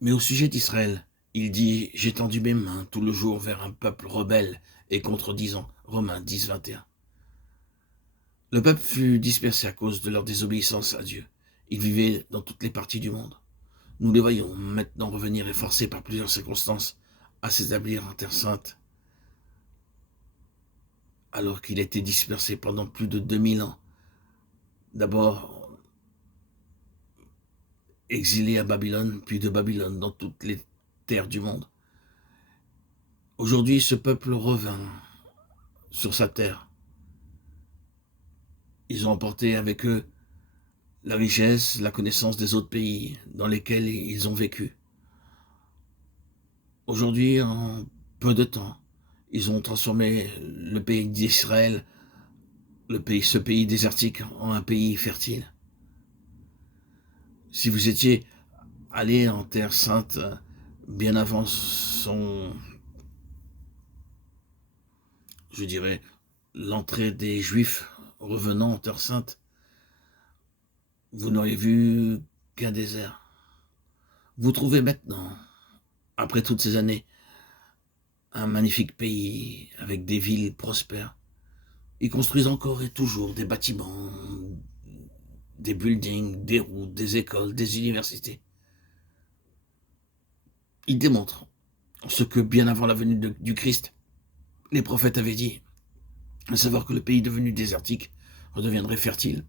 Mais au sujet d'Israël, il dit « J'ai tendu mes mains tout le jour vers un peuple rebelle et contredisant » Romains 10, 21. Le peuple fut dispersé à cause de leur désobéissance à Dieu. Ils vivaient dans toutes les parties du monde. Nous les voyons maintenant revenir et forcés par plusieurs circonstances à s'établir en Terre Sainte, alors qu'il était dispersé pendant plus de 2000 ans. D'abord exilé à Babylone, puis de Babylone dans toutes les terres du monde. Aujourd'hui, ce peuple revint sur sa terre. Ils ont emporté avec eux la richesse, la connaissance des autres pays dans lesquels ils ont vécu. Aujourd'hui, en peu de temps, ils ont transformé le pays d'Israël, ce pays désertique, en un pays fertile. Si vous étiez allé en Terre Sainte bien avant je dirais, l'entrée des Juifs revenant en Terre Sainte, vous n'auriez vu qu'un désert. Vous trouvez maintenant, après toutes ces années, un magnifique pays avec des villes prospères. Ils construisent encore et toujours des bâtiments, des buildings, des routes, des écoles, des universités. Ils démontrent ce que bien avant la venue du Christ, les prophètes avaient dit, à savoir que le pays devenu désertique redeviendrait fertile.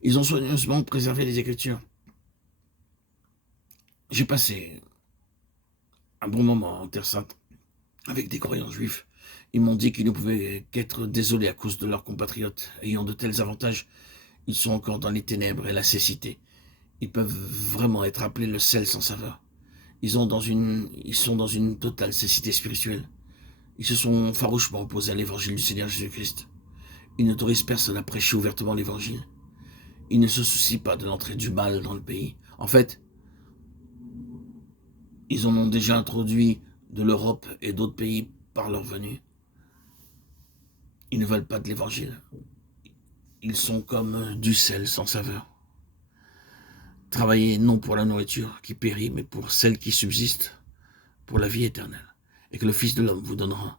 Ils ont soigneusement préservé les Écritures. J'ai passé un bon moment en Terre Sainte avec des croyants juifs. Ils m'ont dit qu'ils ne pouvaient qu'être désolés à cause de leurs compatriotes ayant de tels avantages. Ils sont encore dans les ténèbres et la cécité. Ils peuvent vraiment être appelés le sel sans saveur. Ils sont dans une totale cécité spirituelle. Ils se sont farouchement opposés à l'évangile du Seigneur Jésus-Christ. Ils n'autorisent personne à prêcher ouvertement l'évangile. Ils ne se soucient pas de l'entrée du mal dans le pays. En fait, ils en ont déjà introduit de l'Europe et d'autres pays par leur venue. Ils ne veulent pas de l'évangile. Ils sont comme du sel sans saveur. Travaillez non pour la nourriture qui périt, mais pour celle qui subsiste, pour la vie éternelle, et que le Fils de l'homme vous donnera,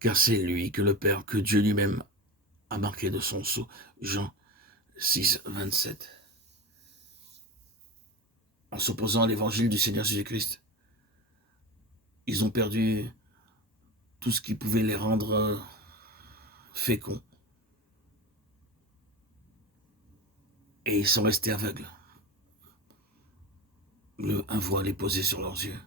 car c'est lui que le Père, que Dieu lui-même a marqué de son sceau. Jean 6, 27. En s'opposant à l'évangile du Seigneur Jésus-Christ, ils ont perdu tout ce qui pouvait les rendre féconds. Et ils sont restés aveugles. Un voile est posé sur leurs yeux.